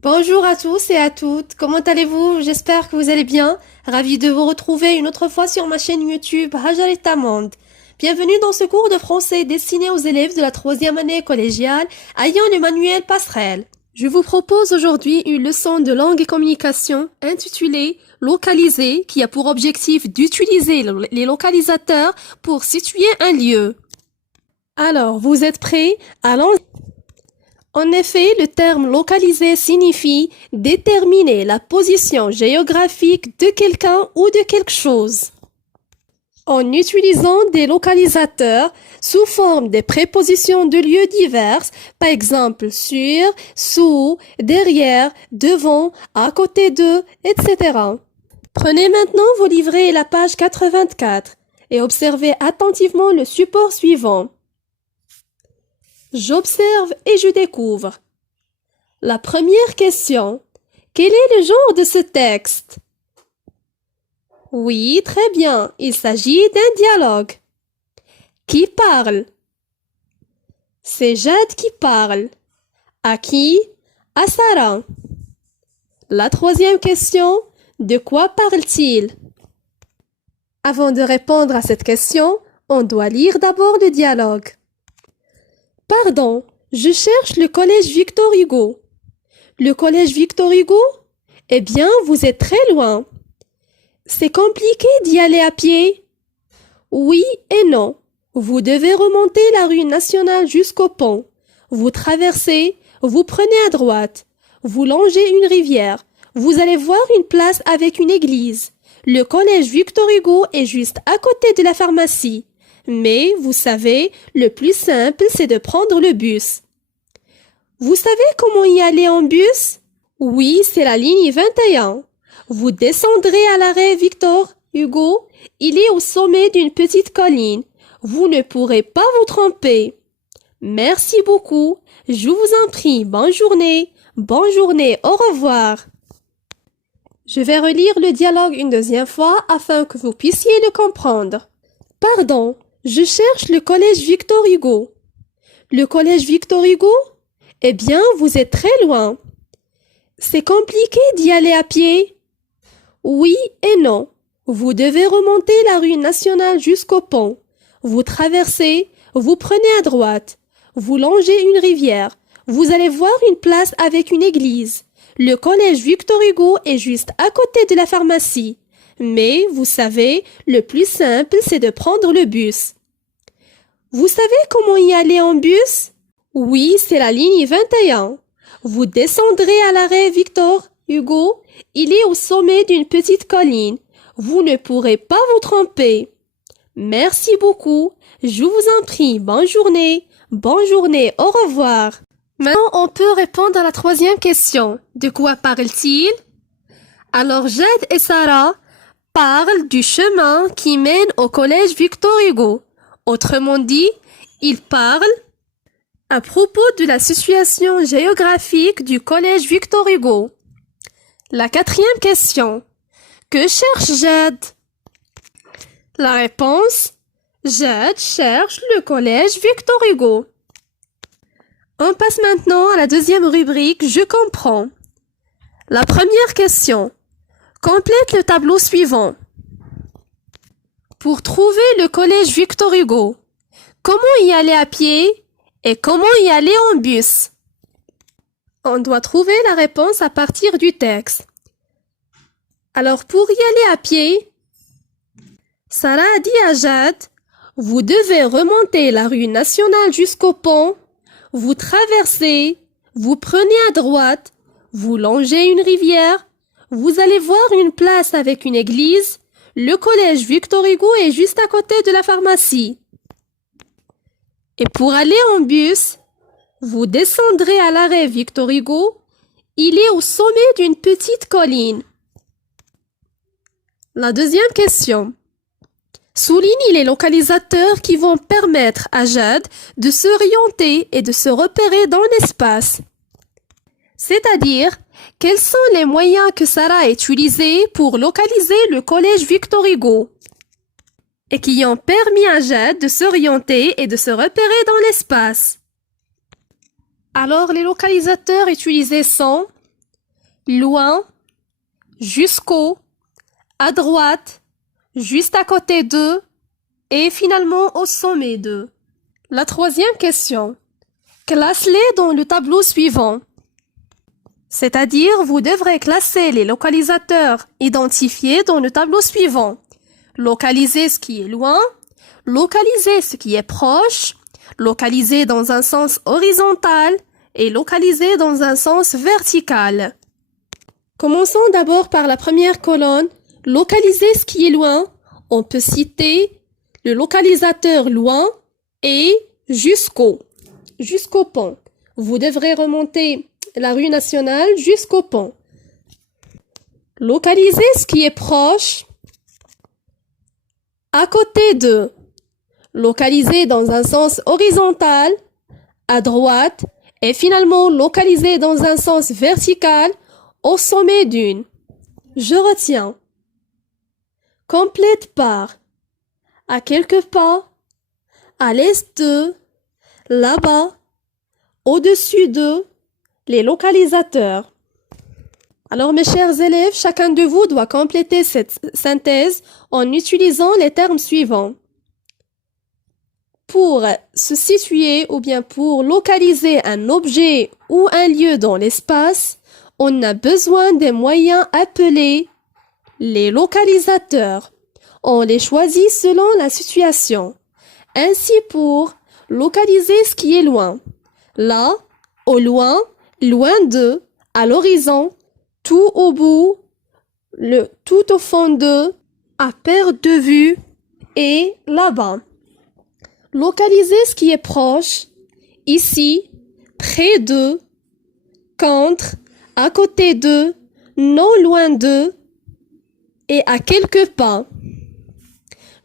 Bonjour à tous et à toutes, comment allez-vous? J'espère que vous allez bien. Ravi de vous retrouver une autre fois sur ma chaîne YouTube Hajar et Tamand. Bienvenue dans ce cours de français destiné aux élèves de la troisième année collégiale ayant le manuel Passerelle. Je vous propose aujourd'hui une leçon de langue et communication intitulée Localiser qui a pour objectif d'utiliser les localisateurs pour situer un lieu. Alors, vous êtes prêts? Allons. En effet, le terme localiser signifie déterminer la position géographique de quelqu'un ou de quelque chose. En utilisant des localisateurs sous forme de prépositions de lieux divers, par exemple sur, sous, derrière, devant, à côté de, etc. Prenez maintenant vos livrets et la page 84 et observez attentivement le support suivant. J'observe et je découvre. La première question. Quel est le genre de ce texte? Oui, très bien. Il s'agit d'un dialogue. Qui parle? C'est Jade qui parle. À qui? À Sarah. La troisième question. De quoi parle-t-il? Avant de répondre à cette question, on doit lire d'abord le dialogue. Pardon, je cherche le collège Victor Hugo. Le collège Victor Hugo? Eh bien, vous êtes très loin. C'est compliqué d'y aller à pied? Oui et non. Vous devez remonter la rue nationale jusqu'au pont. Vous traversez, vous prenez à droite. Vous longez une rivière. Vous allez voir une place avec une église. Le collège Victor Hugo est juste à côté de la pharmacie. Mais, vous savez, le plus simple, c'est de prendre le bus. Vous savez comment y aller en bus? Oui, c'est la ligne 21. Vous descendrez à l'arrêt Victor Hugo. Il est au sommet d'une petite colline. Vous ne pourrez pas vous tromper. Merci beaucoup. Je vous en prie. Bonne journée. Bonne journée. Au revoir. Je vais relire le dialogue une deuxième fois afin que vous puissiez le comprendre. Pardon, je cherche le collège Victor Hugo. Le collège Victor Hugo? Eh bien, vous êtes très loin. C'est compliqué d'y aller à pied? Oui et non. Vous devez remonter la rue nationale jusqu'au pont. Vous traversez, vous prenez à droite. Vous longez une rivière. Vous allez voir une place avec une église. Le collège Victor Hugo est juste à côté de la pharmacie. Mais, vous savez, le plus simple, c'est de prendre le bus. Vous savez comment y aller en bus? Oui, c'est la ligne 21. Vous descendrez à l'arrêt Victor Hugo. Il est au sommet d'une petite colline. Vous ne pourrez pas vous tromper. Merci beaucoup. Je vous en prie. Bonne journée. Bonne journée. Au revoir. Maintenant, on peut répondre à la troisième question. De quoi parle-t-il? Alors, Jade et Sarah parlent du chemin qui mène au collège Victor Hugo. Autrement dit, ils parlent à propos de la situation géographique du collège Victor Hugo. La quatrième question. Que cherche Jade? La réponse. Jade cherche le collège Victor Hugo. On passe maintenant à la deuxième rubrique Je comprends. La première question. Complète le tableau suivant. Pour trouver le collège Victor Hugo, comment y aller à pied et comment y aller en bus? On doit trouver la réponse à partir du texte. Alors pour y aller à pied, Sarah a dit à Jade, vous devez remonter la rue nationale jusqu'au pont, vous traversez, vous prenez à droite, vous longez une rivière, vous allez voir une place avec une église, le collège Victor Hugo est juste à côté de la pharmacie. Et pour aller en bus, vous descendrez à l'arrêt Victor Hugo, il est au sommet d'une petite colline. La deuxième question. Souligne les localisateurs qui vont permettre à Jade de s'orienter et de se repérer dans l'espace. C'est-à-dire, quels sont les moyens que Sarah a utilisés pour localiser le collège Victor Hugo et qui ont permis à Jade de s'orienter et de se repérer dans l'espace. Alors, les localisateurs utilisés sont loin, jusqu'au, à droite, juste à côté de, et finalement au sommet de. La troisième question. Classe-les dans le tableau suivant. C'est-à-dire, vous devrez classer les localisateurs identifiés dans le tableau suivant. Localiser ce qui est loin, localiser ce qui est proche, localiser dans un sens horizontal et localiser dans un sens vertical. Commençons d'abord par la première colonne. Localiser ce qui est loin. On peut citer le localisateur loin et jusqu'au pont. Vous devrez remonter la rue nationale jusqu'au pont. Localiser ce qui est proche, à côté de. Localiser dans un sens horizontal, à droite, et finalement localiser dans un sens vertical, au sommet d'une. Je retiens. Complète par à quelques pas, à l'est de, là-bas, au-dessus de, les localisateurs. Alors mes chers élèves, chacun de vous doit compléter cette synthèse en utilisant les termes suivants. Pour se situer ou bien pour localiser un objet ou un lieu dans l'espace, on a besoin des moyens appelés les localisateurs. On les choisit selon la situation. Ainsi pour localiser ce qui est loin. Là, au loin, loin de, à l'horizon, tout au bout, tout au fond de, à perte de vue et là-bas. Localiser ce qui est proche, ici, près de, contre, à côté de, non loin de et à quelques pas.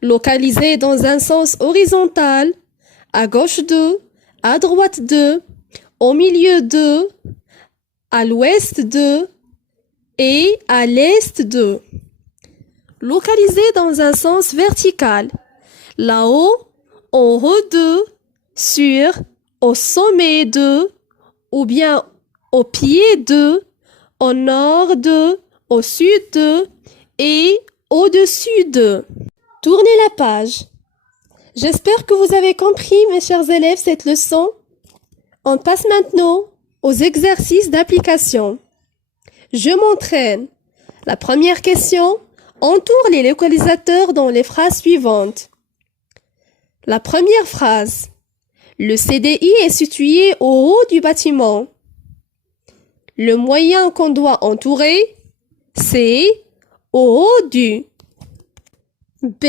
Localiser dans un sens horizontal, à gauche de, à droite de, au milieu de, à l'ouest de et à l'est de. Localiser dans un sens vertical, là-haut, en haut de, sur, au sommet de, ou bien au pied de, au nord de, au sud de et au-dessus de. Tournez la page. J'espère que vous avez compris, mes chers élèves, cette leçon. On passe maintenant aux exercices d'application. Je m'entraîne. La première question, entoure les localisateurs dans les phrases suivantes. La première phrase. Le CDI est situé au haut du bâtiment. Le moyen qu'on doit entourer, c'est au haut du. B.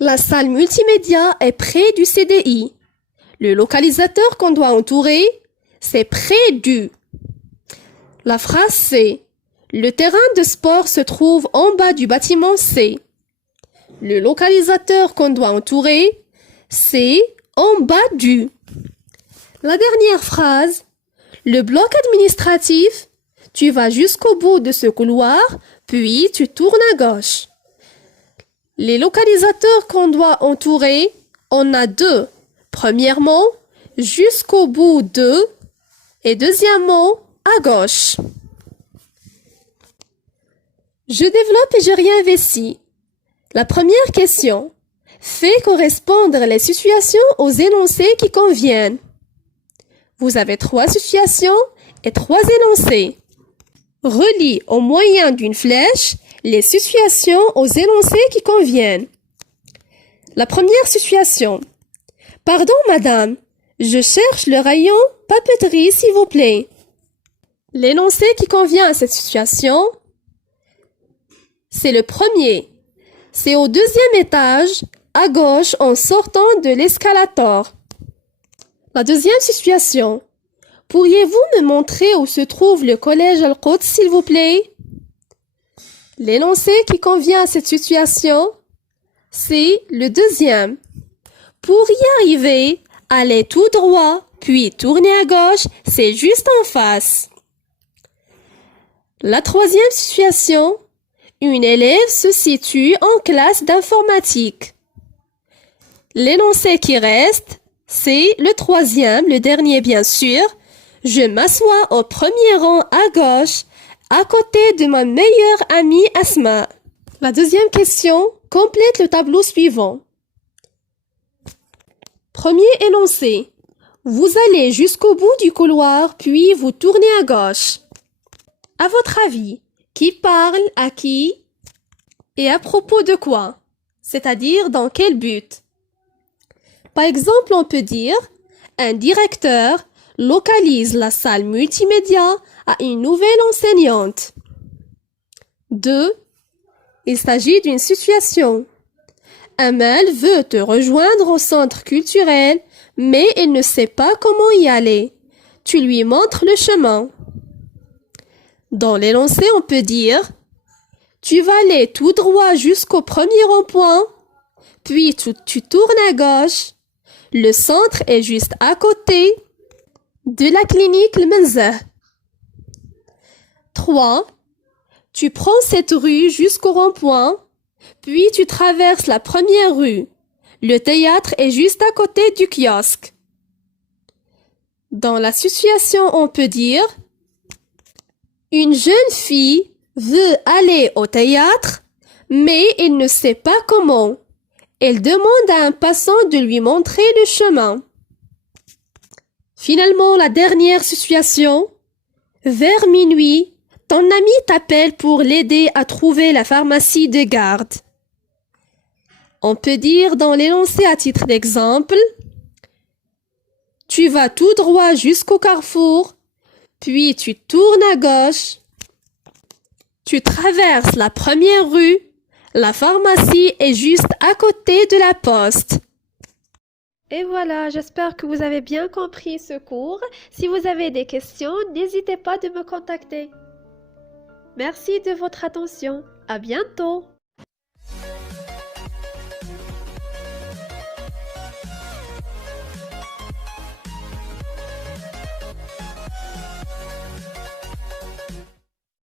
La salle multimédia est près du CDI. Le localisateur qu'on doit entourer, c'est près du. La phrase C. Le terrain de sport se trouve en bas du bâtiment C. Le localisateur qu'on doit entourer, c'est en bas du. La dernière phrase. Le bloc administratif, tu vas jusqu'au bout de ce couloir, puis tu tournes à gauche. Les localisateurs qu'on doit entourer, on a deux. Premièrement, jusqu'au bout de, et deuxièmement, à gauche. Je développe et je réinvestis. La première question. Fais correspondre les situations aux énoncés qui conviennent. Vous avez 3 situations et 3 énoncés. Relie au moyen d'une flèche les situations aux énoncés qui conviennent. La première situation. Pardon, madame, je cherche le rayon papeterie, s'il vous plaît. L'énoncé qui convient à cette situation, c'est le premier. C'est au 2e étage, à gauche, en sortant de l'escalator. La deuxième situation. Pourriez-vous me montrer où se trouve le collège Al-Quds, s'il vous plaît? L'énoncé qui convient à cette situation, c'est le deuxième. Pour y arriver, allez tout droit, puis tournez à gauche, c'est juste en face. La troisième situation, une élève se situe en classe d'informatique. L'énoncé qui reste, c'est le troisième, le dernier bien sûr. Je m'assois au premier rang à gauche, à côté de ma meilleure amie Asma. La deuxième question complète le tableau suivant. Premier énoncé. Vous allez jusqu'au bout du couloir, puis vous tournez à gauche. À votre avis, qui parle à qui et à propos de quoi? C'est-à-dire dans quel but? Par exemple, on peut dire un directeur localise la salle multimédia à une nouvelle enseignante. 2. Il s'agit d'une situation. Amel veut te rejoindre au centre culturel, mais il ne sait pas comment y aller. Tu lui montres le chemin. Dans l'énoncé, on peut dire tu vas aller tout droit jusqu'au premier rond-point, puis tu tournes à gauche. Le centre est juste à côté de la clinique Le Menzah. 3. Tu prends cette rue jusqu'au rond-point, puis tu traverses la première rue. Le théâtre est juste à côté du kiosque. Dans la situation, on peut dire une jeune fille veut aller au théâtre, mais elle ne sait pas comment. Elle demande à un passant de lui montrer le chemin. Finalement, la dernière situation. Vers minuit, ton ami t'appelle pour l'aider à trouver la pharmacie de garde. On peut dire dans l'énoncé à titre d'exemple, tu vas tout droit jusqu'au carrefour, puis tu tournes à gauche, tu traverses la première rue, la pharmacie est juste à côté de la poste. Et voilà, j'espère que vous avez bien compris ce cours. Si vous avez des questions, n'hésitez pas de me contacter. Merci de votre attention. À bientôt.